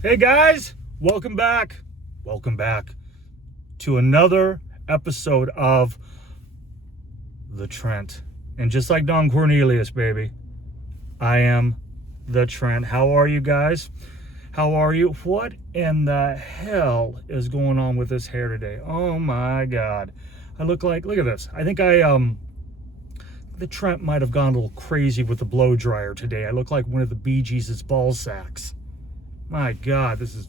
Hey guys, welcome back to another episode of the Trent. And just like Don Cornelius, baby, I am the Trent. How are you guys? How are you? What in the hell is going on with this hair today? Oh my God. I look at this. I think the Trent might have gone a little crazy with the blow dryer today. I look like one of the Bee Gees' ball sacks. My God, this is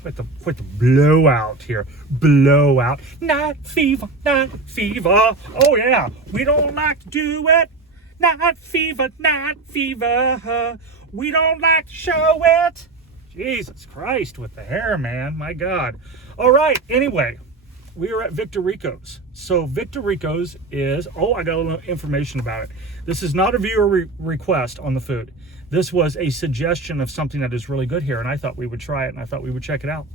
quite the blowout here. Blowout. Night fever, night fever. Oh yeah, we don't like to do it. Night fever, night fever. We don't like to show it. Jesus Christ with the hair, man. My God. All right, anyway, we are at VicTorico's. So VicTorico's is, I got a little information about it. This is not a viewer request on the food. This was a suggestion of something that is really good here, and I thought we would try it, and I thought we would check it out.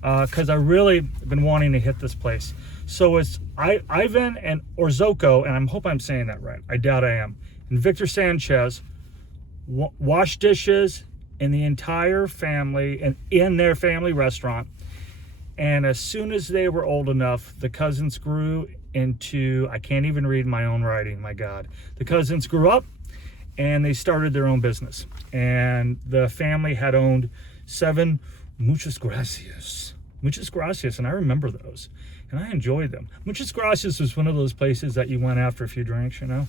Because I really been wanting to hit this place. So it's Ivan and Orzoko, and I hope I'm saying that right. I doubt I am. And Victor Sanchez wash dishes in the entire family, and in their family restaurant. And as soon as they were old enough, the cousins grew into, I can't even read my own writing, my God. The cousins grew up and they started their own business. And the family had owned 7 Muchas Gracias. Muchas Gracias, and I remember those. And I enjoyed them. Muchas Gracias was one of those places that you went after a few drinks, you know,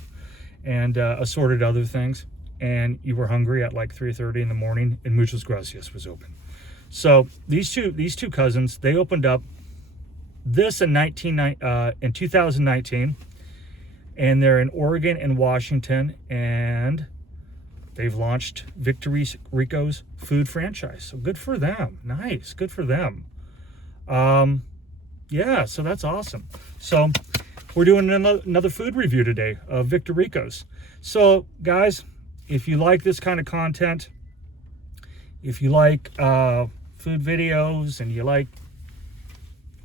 and assorted other things. And you were hungry at like 3:30 in the morning, and Muchas Gracias was open. So these two cousins, they opened up this in 2019, and they're in Oregon and Washington, and they've launched VicTorico's food franchise. So good for them. Nice, good for them. Yeah, so that's awesome. So we're doing another food review today of VicTorico's. So guys, if you like this kind of content, if you like food videos, and you like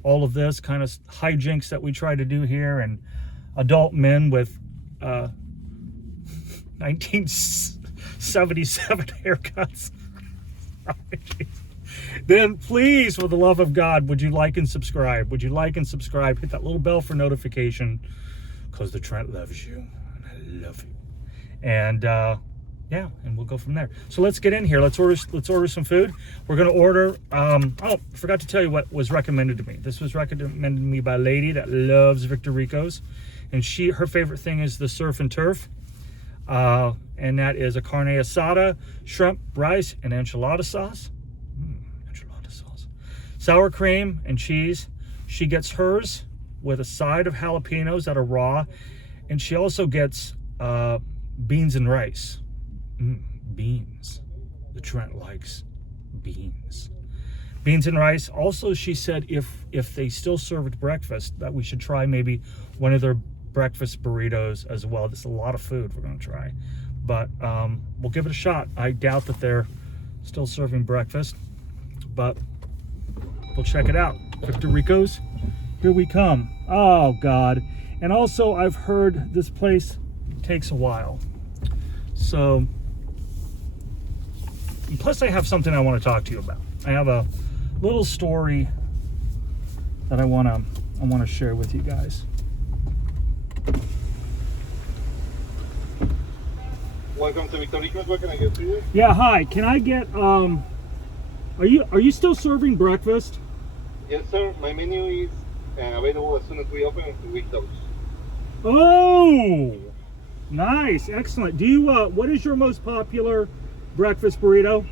all of this kind of hijinks that we try to do here, and adult men with 1977 haircuts, then please, for the love of God, would you like and subscribe? Would you like and subscribe? Hit that little bell for notification, because the Trent loves you, and I love you. And yeah, and we'll go from there. So let's get in here. Let's order some food. We're gonna order. Oh, forgot to tell you what was recommended to me. This was recommended to me by a lady that loves VicTorico's, and her favorite thing is the surf and turf, and that is a carne asada, shrimp, rice, and enchilada sauce. Enchilada sauce, sour cream and cheese. She gets hers with a side of jalapenos that are raw, and she also gets beans and rice. Beans. The Trent likes beans. Beans and rice. Also, she said if they still served breakfast, that we should try maybe one of their breakfast burritos as well. There's a lot of food we're going to try, but we'll give it a shot. I doubt that they're still serving breakfast, but we'll check it out. VicTorico's, here we come. Oh God. And also, I've heard this place takes a while. So, plus I have something I want to talk to you about. I have a little story that I want to share with you guys. Welcome to VicTorico's. What can I get for you? Yeah, hi. Can I get are you still serving breakfast? Yes, sir. My menu is available as soon as we open to VicTorico's. Oh, nice, excellent. Do you what is your most popular breakfast burrito?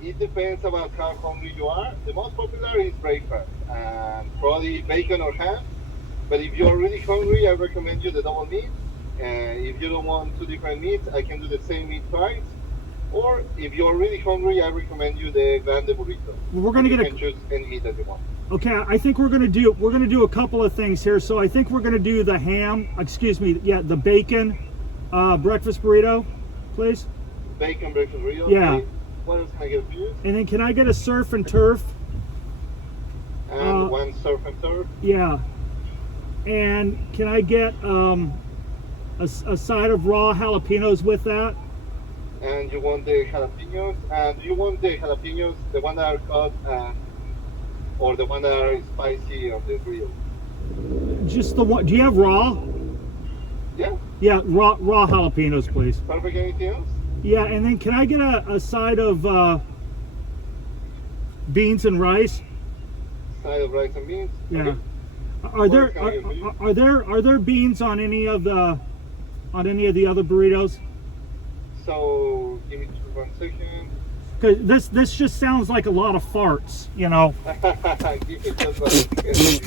It depends about how hungry you are. The most popular is breakfast, and probably bacon or ham. But if you're really hungry, I recommend you the double meat. And if you don't want 2 different meats, I can do the same meat twice. Or if you're really hungry, I recommend you the grande burrito. We're gonna get you can choose any meat that you want. Okay, I think we're gonna do a couple of things here. So I think we're gonna do the the bacon breakfast burrito, please. Bacon breakfast burrito. Yeah. Please. What else can I get for you? And then can I get a surf and turf? And one surf and turf. Yeah. And can I get a side of raw jalapenos with that? and you want the jalapenos, and you want the jalapenos, the one that are cut, or the one that are spicy on the grill. Just the one. Do you have raw? Yeah, Yeah, raw jalapenos, please. perfect. Anything else? Yeah, and then can I get a side of beans and rice? Side of rice and beans. Yeah. Okay. Are there beans on any of the other burritos? So give me just 1 second. Because this just sounds like a lot of farts, you know. Give me just 1 second.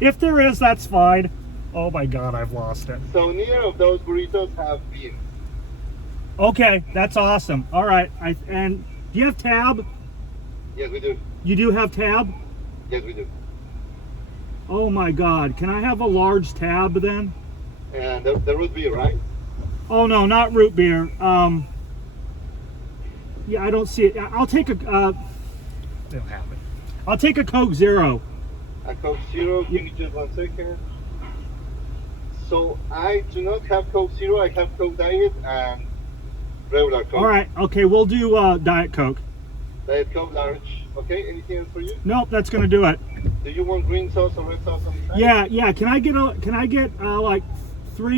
If there is, that's fine. Oh my God, I've lost it. So neither of those burritos have beans. Okay, that's awesome. All right, and do you have tab? Yes, we do. You do have tab? Yes, we do. Oh my God, can I have a large tab then? And the root beer, right? Oh no, not root beer. Yeah, I don't see it. I'll take a. They don't have it. I'll take a Coke Zero. A Coke Zero. Give me just 1 second. So I do not have Coke Zero. I have Coke Diet and regular Coke. All right. Okay, we'll do Diet Coke. Diet Coke large. Okay. Anything else for you? Nope, that's gonna do it. Do you want green sauce or red sauce on the side? Yeah. Can I get like 4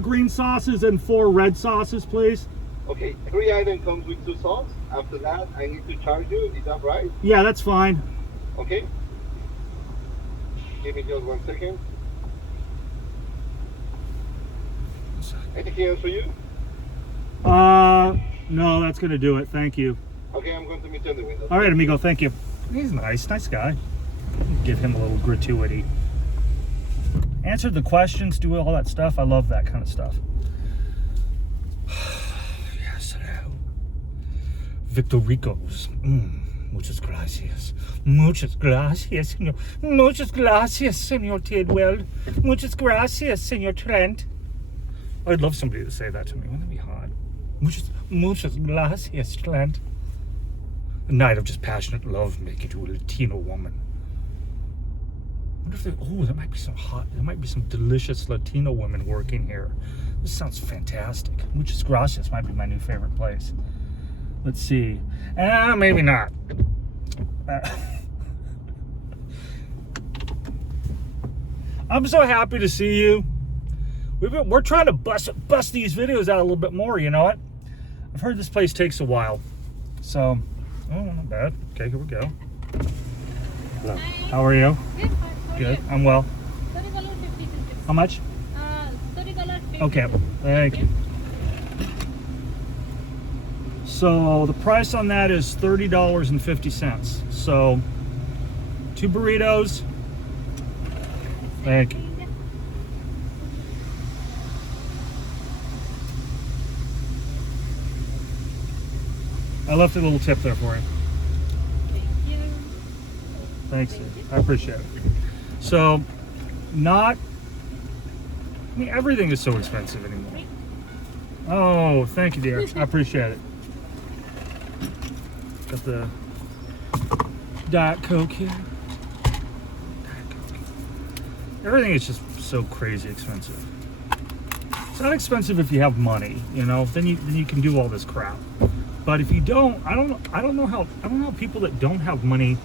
green sauces and 4 red sauces, please? Okay. 3 items comes with 2 sauce. After that, I need to charge you. Is that right? Yeah, that's fine. Okay. Give me just 1 second. Anything else for you? No, that's gonna do it. Thank you. Okay, I'm going to meet you in the window. All right, amigo. Thank you. He's nice guy. Give him a little gratuity. Answer the questions, do all that stuff. I love that kind of stuff. Yes, hello. VicTorico's. Muchas gracias. Muchas gracias, señor. Muchas gracias, señor Tidwell. Muchas gracias, señor Trent. I'd love somebody to say that to me. Wouldn't that be hot? Muchas gracias, Trent. A night of just passionate love making to a Latino woman. I wonder if there might be some there might be some delicious Latino women working here. This sounds fantastic. Muchas gracias might be my new favorite place. Let's see. Maybe not. I'm so happy to see you. We're trying to bust these videos out a little bit more, you know what? I've heard this place takes a while. So, not bad. Okay, here we go. Hello. How are you? Good. I'm well. How much? $30.50. Okay, thank you. So the price on that is $30.50. So 2 burritos. Thank you. I left a little tip there for you. Thank you. Thanks. I appreciate it. So, everything is so expensive anymore. Oh, thank you, dear. I appreciate it. Got the Diet Coke here. Everything is just so crazy expensive. It's not expensive if you have money, you know. Then you can do all this crap. But if you don't, I don't know how people that don't have money.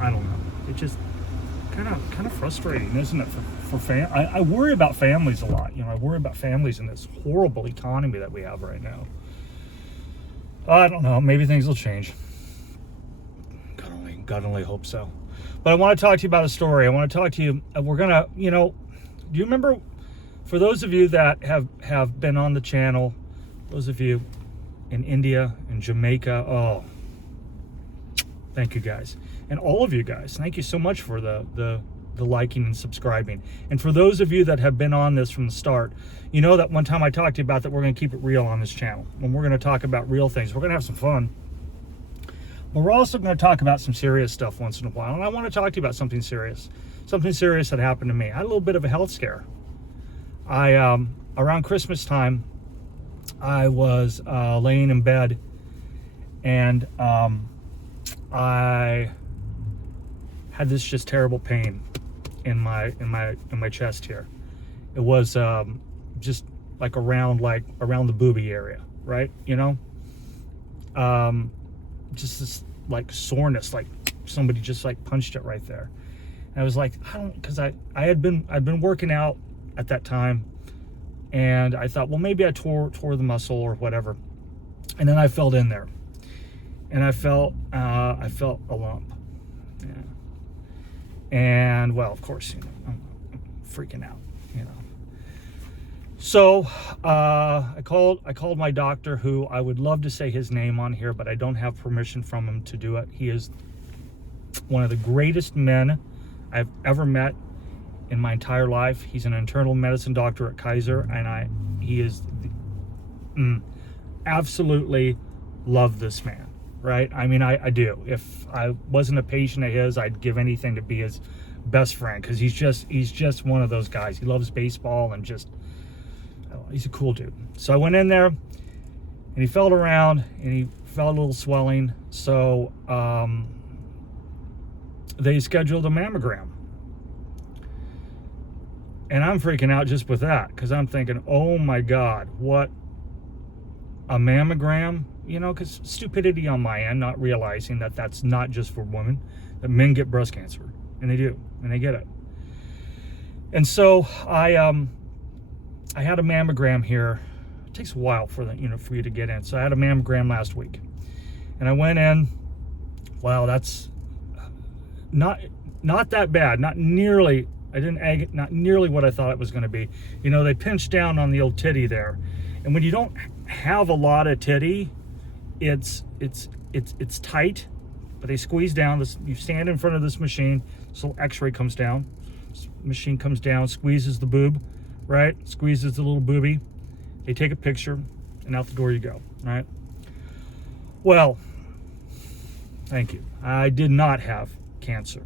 I don't know. It just kind of frustrating, isn't it? I worry about families a lot. You know, I worry about families in this horrible economy that we have right now. I don't know. Maybe things will change. God only hope so. But I want to talk to you about a story. I want to talk to you. We're gonna, do you remember? For those of you that have been on the channel, those of you in India and Jamaica, thank you guys. And all of you guys, thank you so much for the liking and subscribing. And for those of you that have been on this from the start, you know that one time I talked to you about that we're going to keep it real on this channel. And we're going to talk about real things. We're going to have some fun. But we're also going to talk about some serious stuff once in a while. And I want to talk to you about something serious. Something serious that happened to me. I had a little bit of a health scare. Around Christmas time, I was laying in bed, and I had this just terrible pain in my chest here. It was just like around the boobie area, right? You know, just this like soreness, like somebody just like punched it right there. And I was like, because I'd been working out at that time, and I thought, well, maybe I tore the muscle or whatever. And then I felt in there, and I felt a lump. Yeah. And well, of course, you know, I'm freaking out, you know. So I called my doctor, who I would love to say his name on here, but I don't have permission from him to do it. He is one of the greatest men I've ever met in my entire life. He's an internal medicine doctor at Kaiser, and he is absolutely love this man, right? I mean, I do. If I wasn't a patient of his, I'd give anything to be his best friend, because he's just one of those guys. He loves baseball and just, he's a cool dude. So I went in there, and he felt around, and he felt a little swelling. So they scheduled a mammogram. And I'm freaking out just with that, because I'm thinking, oh my God, what, a mammogram? You know, because stupidity on my end, not realizing that that's not just for women, that men get breast cancer, and they do, and they get it. And so I had a mammogram here. It takes a while for you to get in. So I had a mammogram last week, and I went in. Wow, that's not that bad. Not nearly what I thought it was going to be. You know, they pinch down on the old titty there, and when you don't have a lot of titty, it's tight, but they squeeze down. You stand in front of this machine. This little X-ray comes down. This machine comes down, squeezes the boob, right? Squeezes the little boobie. They take a picture, and out the door you go, right? Well, thank you. I did not have cancer.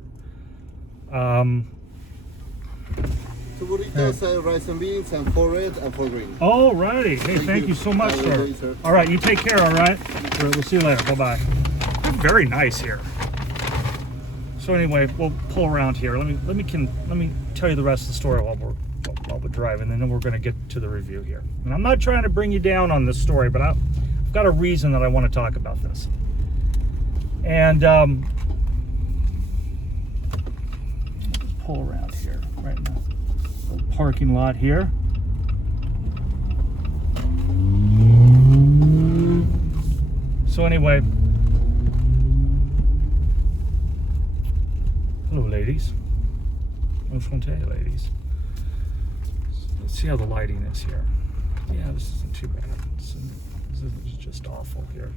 So burritos, rice and beans, and 4 red and 4 green. All righty. Hey, thank you so much, sir. All right, you take care, all right? We'll see you later. Bye-bye. Very nice here. So anyway, we'll pull around here. Let me tell you the rest of the story while we're driving, and then we're going to get to the review here. And I'm not trying to bring you down on this story, but I've got a reason that I want to talk about this. And pull around here right now. Little parking lot here. So anyway, hello ladies. I was going to tell you, ladies. Let's see how the lighting is here. Yeah, this isn't too bad. This is just awful here.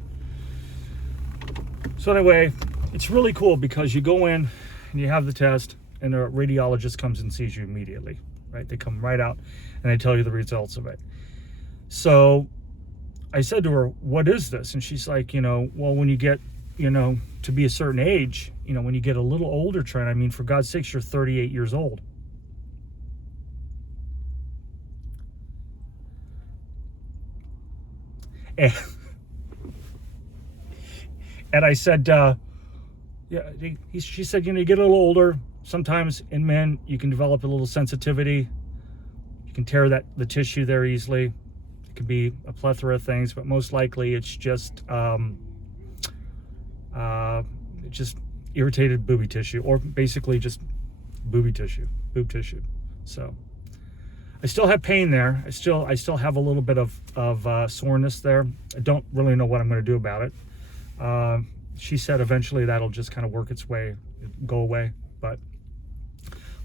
So anyway, it's really cool because you go in and you have the test, and the radiologist comes and sees you immediately, right? They come right out and they tell you the results of it. So I said to her, what is this? And she's like, well, when you get, to be a certain age, when you get a little older, Trent, I mean, for God's sakes, you're 38 years old. And I said, she said, you get a little older. Sometimes in men, you can develop a little sensitivity. You can tear the tissue there easily. It could be a plethora of things, but most likely it's just irritated booby tissue, or basically just boob tissue. So I still have pain there. I still have a little bit of soreness there. I don't really know what I'm going to do about it. She said eventually that'll just kind of work its way, go away. But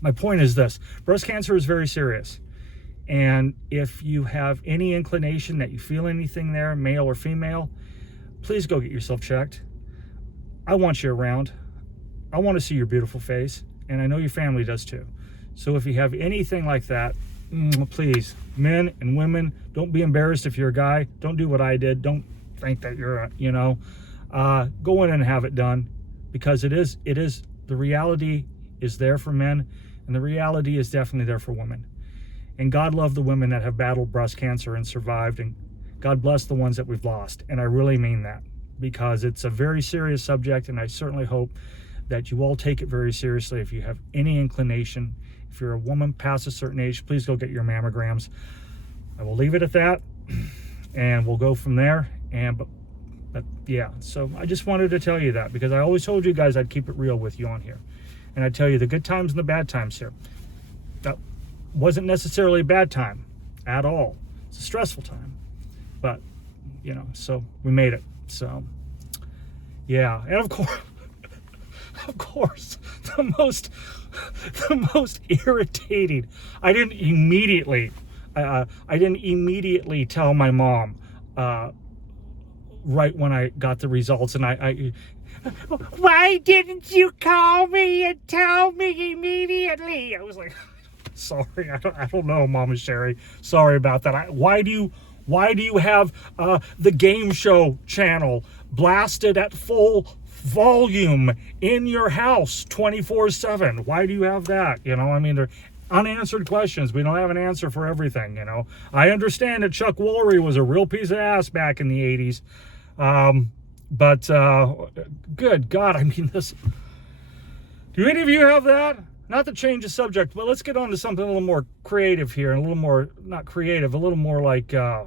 my point is this: breast cancer is very serious. And if you have any inclination that you feel anything there, male or female, please go get yourself checked. I want you around. I want to see your beautiful face, and I know your family does too. So if you have anything like that, please, men and women, don't be embarrassed if you're a guy. Don't do what I did. Don't think that you're go in and have it done, because it is the reality is there for men, and the reality is definitely there for women. And God love the women that have battled breast cancer and survived, and God bless the ones that we've lost. And I really mean that, because it's a very serious subject, and I certainly hope that you all take it very seriously. If you have any inclination, if you're a woman past a certain age, please go get your mammograms. I will leave it at that, and we'll go from there. And but yeah, so I just wanted to tell you that, because I always told you guys I'd keep it real with you on here, and I tell you the good times and the bad times here. That wasn't necessarily a bad time at all. It's a stressful time, but you know, so we made it. So yeah, and of course, the most irritating. I didn't immediately tell my mom right when I got the results, and I why didn't you call me and tell me immediately? I was like, sorry, I don't know, Mama Sherry. Sorry about that. Why do you have the game show channel blasted at full volume in your house 24/7? Why do you have that? You know, I mean, they're unanswered questions. We don't have an answer for everything, you know. I understand that Chuck Woolery was a real piece of ass back in the 80s. But good God, I mean, this. Do any of you have that? Not to change the subject, but let's get on to something a little more creative here, and a little more, not creative, a little more like, I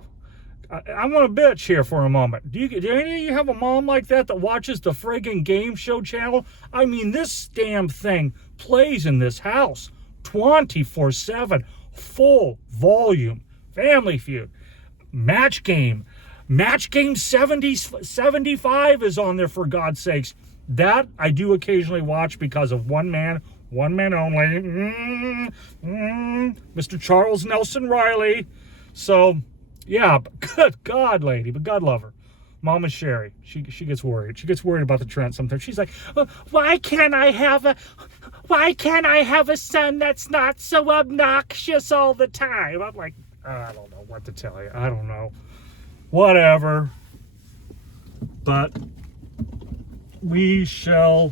want to bitch here for a moment. Do any of you have a mom like that watches the friggin' game show channel? I mean, this damn thing plays in this house 24/7, full volume. Family Feud, Match Game 75 is on there, for God's sakes. That I do occasionally watch because of one man only, Mr. Charles Nelson Riley. So yeah, but good God, lady, but God love her. Mama Sherry, she gets worried. She gets worried about the Trent sometimes. She's like, why can't I have a son that's not so obnoxious all the time? I'm like, I don't know what to tell you. I don't know. Whatever. But we shall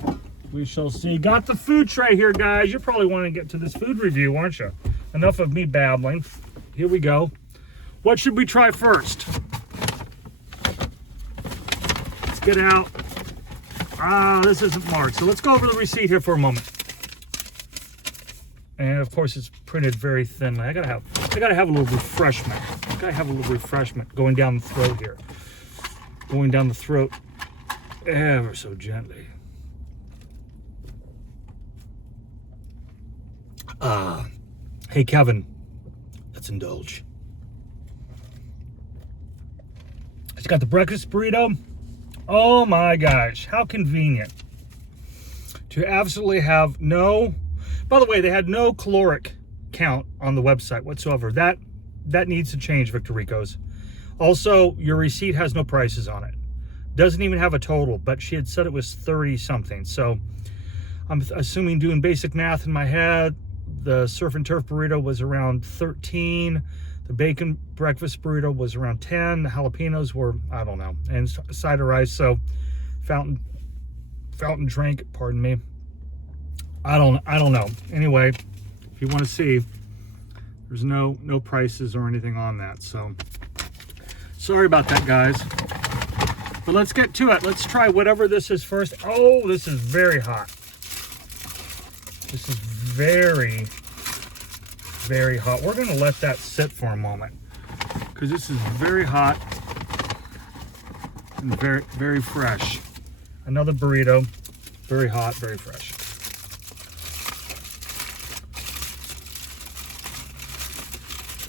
see. Got the food tray here, guys. You're probably wanting to get to this food review, aren't you? Enough of me babbling. Here we go. What should we try first? Let's get out. This isn't marked. So let's go over the receipt here for a moment. And of course, it's printed very thinly. I gotta have a little refreshment. Going down the throat here. Going down the throat ever so gently. Hey Kevin, let's indulge. It's got the breakfast burrito. Oh my gosh, how convenient to absolutely have no. By the way, they had no caloric count on the website whatsoever. That needs to change, VicTorico's. Also, your receipt has no prices on it. Doesn't even have a total, but she had said it was 30 something. So I'm assuming, doing basic math in my head, the surf and turf burrito was around 13. The bacon breakfast burrito was around 10. The jalapenos were, I don't know, and side of rice. So fountain drink, pardon me. I don't know. Anyway, if you want to see, there's no prices or anything on that. So sorry about that, guys. But let's get to it. Let's try whatever this is first. Oh, this is very hot. This is very, very hot. We're going to let that sit for a moment, because this is very hot and very, very fresh. Another burrito, very hot, very fresh.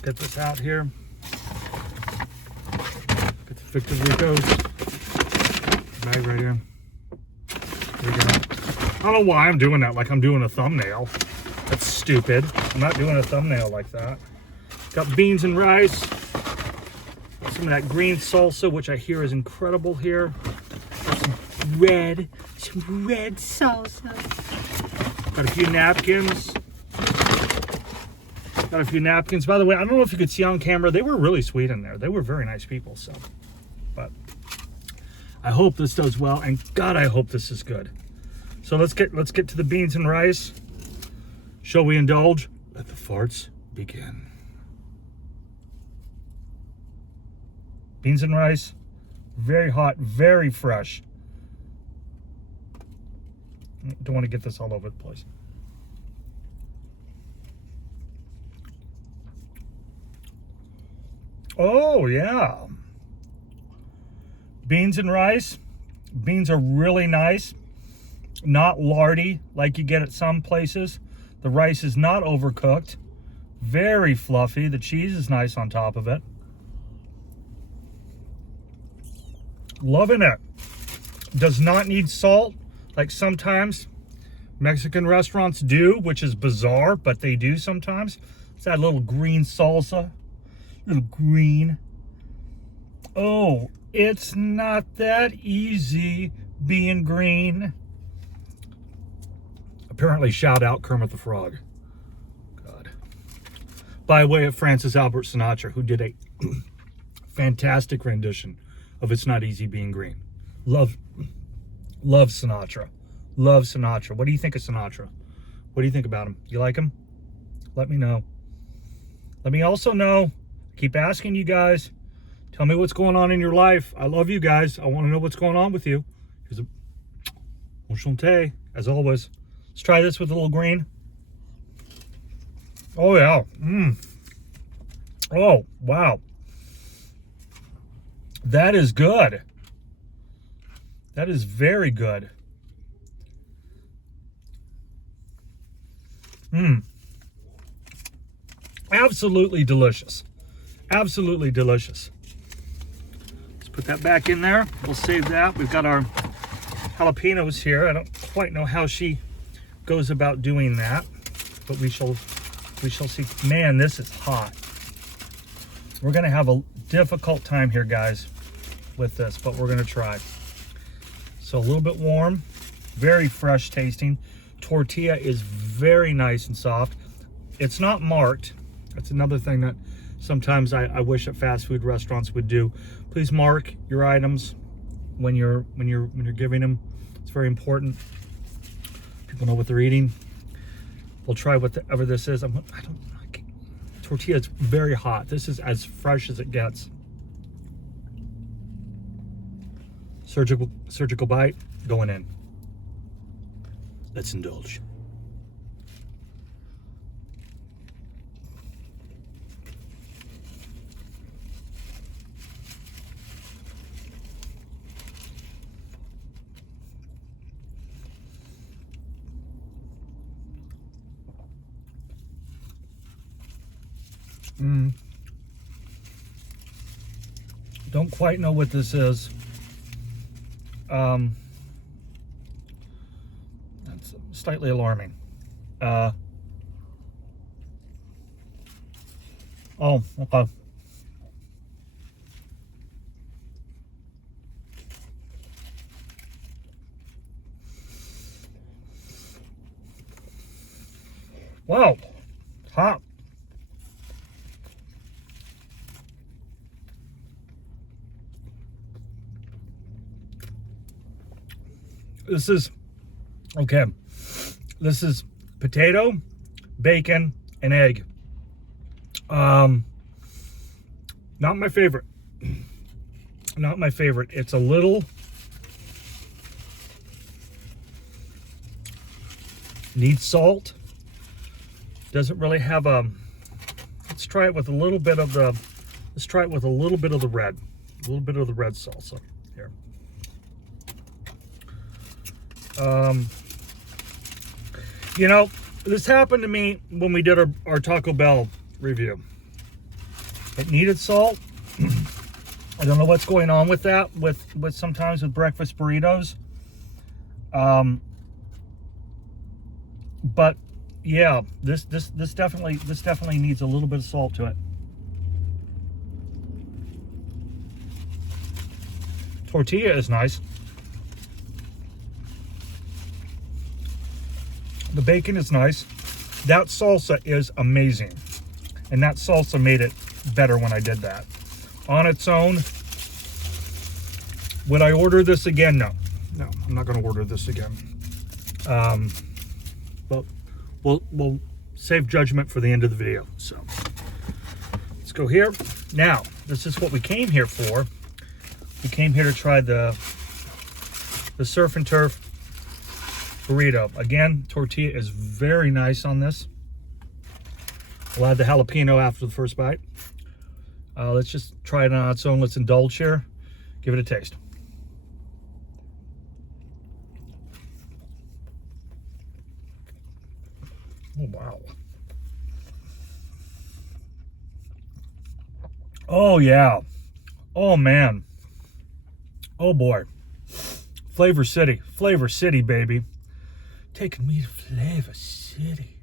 Get this out here. Get the VicTorico's bag right here. There we go. I don't know why I'm doing that like I'm doing a thumbnail. That's stupid. I'm not doing a thumbnail like that. Got beans and rice. Some of that green salsa, which I hear is incredible here. Some red salsa. Got a few napkins. Got a few napkins. By the way, I don't know if you could see on camera, they were really sweet in there. They were very nice people, so. But I hope this does well, and God, I hope this is good. So let's get to the beans and rice. Shall we indulge? Let the farts begin. Beans and rice, very hot, very fresh. Don't want to get this all over the place. Oh, yeah. Beans and rice. Beans are really nice. Not lardy like you get at some places. The rice is not overcooked. Very fluffy. The cheese is nice on top of it. Loving it. Does not need salt like sometimes Mexican restaurants do, which is bizarre, but they do sometimes. It's that little green salsa. Little green. Oh, it's not that easy being green. Apparently, shout out Kermit the Frog. God. By way of Francis Albert Sinatra, who did a fantastic rendition of It's Not Easy Being Green. Love Sinatra. Love Sinatra. What do you think of Sinatra? What do you think about him? You like him? Let me know. Let me also know. Keep asking you guys. Tell me what's going on in your life. I love you guys. I want to know what's going on with you. Enchanté, as always. Let's try this with a little green. Oh, yeah. Oh, wow. That is good. That is very good. Absolutely delicious. Absolutely delicious. Let's put that back in there. We'll save that. We've got our jalapenos here. I don't quite know how she goes about doing that, but we shall see. Man, this is hot. We're gonna have a difficult time here, guys, with this, but we're gonna try. So a little bit warm, very fresh tasting. Tortilla is very nice and soft. It's not marked. That's another thing that sometimes I wish that fast food restaurants would do. Please mark your items when you're giving them. It's very important. People know what they're eating. We'll try whatever this is. Tortilla is very hot. This is as fresh as it gets. Surgical bite going in. Let's indulge. Don't quite know what this is. That's slightly alarming. Oh, okay. Wow, hot. This is, okay, this is potato, bacon, and egg. Not my favorite. Not my favorite. It's a little, needs salt. Doesn't really have a, let's try it with a little bit of the, let's try it with a little bit of the red. A little bit of the red salsa here. You know, this happened to me when we did our Taco Bell review. It needed salt. I don't know what's going on with that, with sometimes with breakfast burritos. But yeah, this definitely needs a little bit of salt to it. Tortilla is nice. The bacon is nice. That salsa is amazing. And that salsa made it better when I did that. On its own, would I order this again? No. No, I'm not going to order this again. But we'll save judgment for the end of the video. So, let's go here. Now, this is what we came here for. We came here to try the surf and turf burrito. Again, tortilla is very nice on this. We'll add the jalapeno after the first bite. Let's just try it on its own. Let's indulge here. Give it a taste. Oh, wow. Oh, yeah. Oh, man. Oh, boy. Flavor City. Flavor City, baby. Taking me to Flavor City.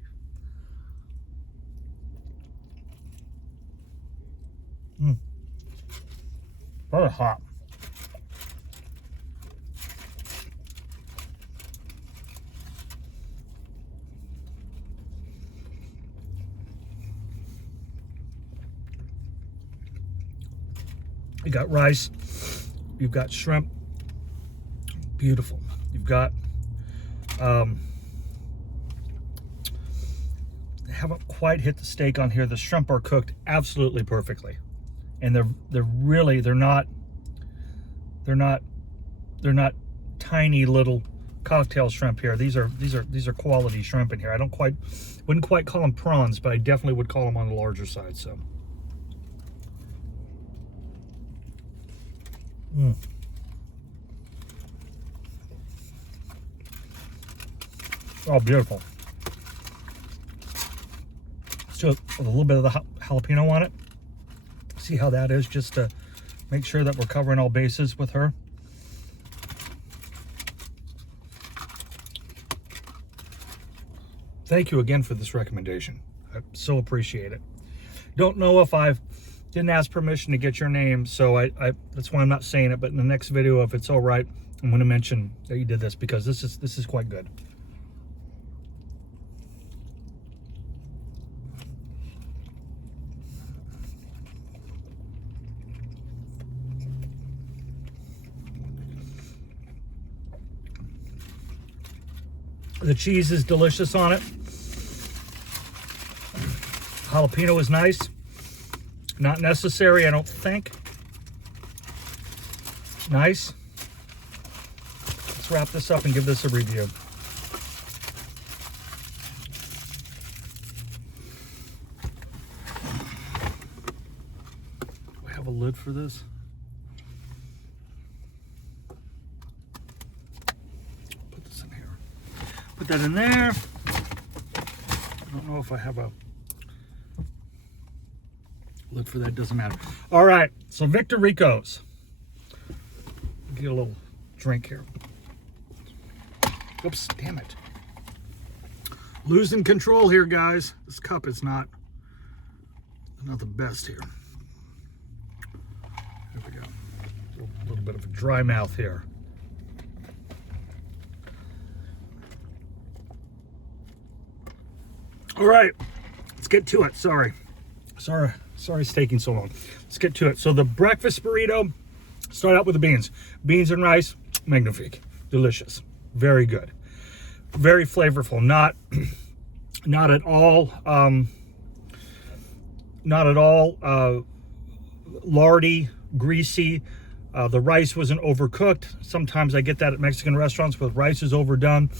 Very hot. You got rice, you've got shrimp, beautiful. You've got, I haven't quite hit the steak on here. The shrimp are cooked absolutely perfectly, and they're not tiny little cocktail shrimp here. These are quality shrimp in here. I wouldn't quite call them prawns, but I definitely would call them on the larger side. So. Oh, beautiful. Let's do a little bit of the jalapeno on it. See how that is, just to make sure that we're covering all bases with her. Thank you again for this recommendation. I so appreciate it. Don't know if I didn't ask permission to get your name, so I that's why I'm not saying it, but in the next video, if it's all right, I'm going to mention that you did this, because this is quite good. The cheese is delicious on it. Jalapeno is nice. Not necessary, I don't think. Nice. Let's wrap this up and give this a review. Do I have a lid for this? Put this in here. Put that in there. I don't know if I have a lid for that, doesn't matter. All right, so VicTorico's. Get a little drink here. Oops, damn it. Losing control here, guys. This cup is not the best here. There we go. A little bit of a dry mouth here. All right, let's get to it. Sorry it's taking so long. Let's get to it. So the breakfast burrito, start out with the beans. Beans and rice, magnifique. Delicious. Very good. Very flavorful. Not at all lardy, greasy. The rice wasn't overcooked. Sometimes I get that at Mexican restaurants where the rice is overdone.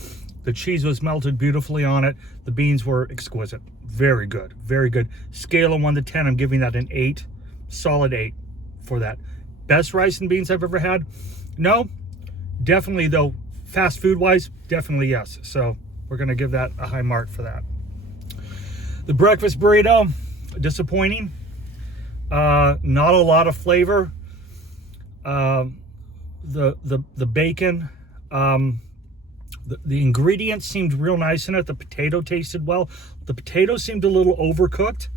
The cheese was melted beautifully on it. The beans were exquisite. Very good, very good. Scale of 1 to 10, I'm giving that an 8. Solid 8 for that. Best rice and beans I've ever had? No. Definitely, though, fast food wise, definitely yes. So we're gonna give that a high mark for that. The breakfast burrito, disappointing. Not a lot of flavor. The bacon, the ingredients seemed real nice in it. The potato tasted well. The potato seemed a little overcooked,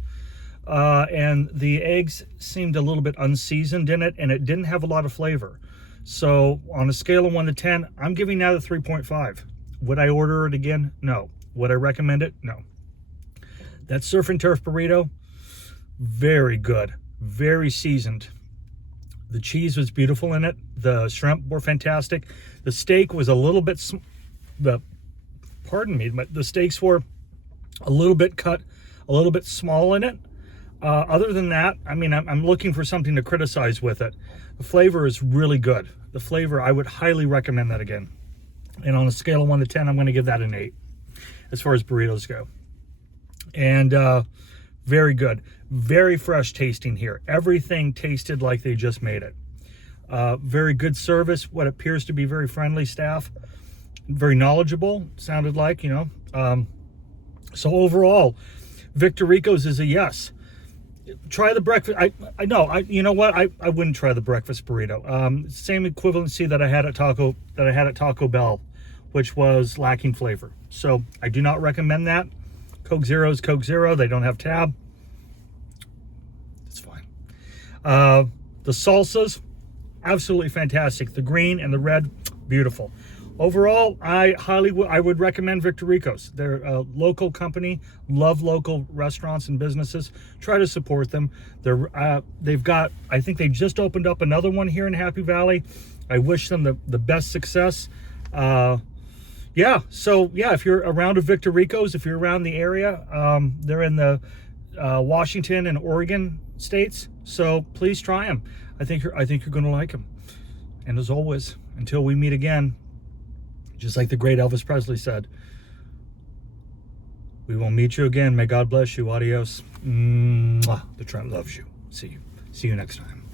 and the eggs seemed a little bit unseasoned in it, and it didn't have a lot of flavor. So on a scale of 1 to 10, I'm giving that a 3.5. Would I order it again? No. Would I recommend it? No. That surf and turf burrito, very good, very seasoned. The cheese was beautiful in it. The shrimp were fantastic. The steak was a little bit, pardon me, but the steaks were a little bit cut, a little bit small in it. Other than that, I mean, I'm looking for something to criticize with it. The flavor is really good. The flavor, I would highly recommend that again. And on a scale of 1 to 10, I'm going to give that an 8 as far as burritos go. And very good. Very fresh tasting here. Everything tasted like they just made it. Very good service. What appears to be very friendly staff. Very knowledgeable, sounded like, you know. So overall, VicTorico's is a yes. Try the breakfast. I know. You know what? I wouldn't try the breakfast burrito. Same equivalency that I had at Taco Bell, which was lacking flavor. So I do not recommend that. Coke Zero is Coke Zero. They don't have tab. It's fine. The salsas, absolutely fantastic. The green and the red, beautiful. Overall, I would recommend VicTorico's. They're a local company. Love local restaurants and businesses. Try to support them. They've got, I think they just opened up another one here in Happy Valley. I wish them the best success. Yeah, so yeah, if you're around a VicTorico's, if you're around the area, they're in the Washington and Oregon states. So please try them. I think you're going to like them. And as always, until we meet again, just like the great Elvis Presley said, we will meet you again. May God bless you. Adios. Mwah. The Trent loves you. See you next time.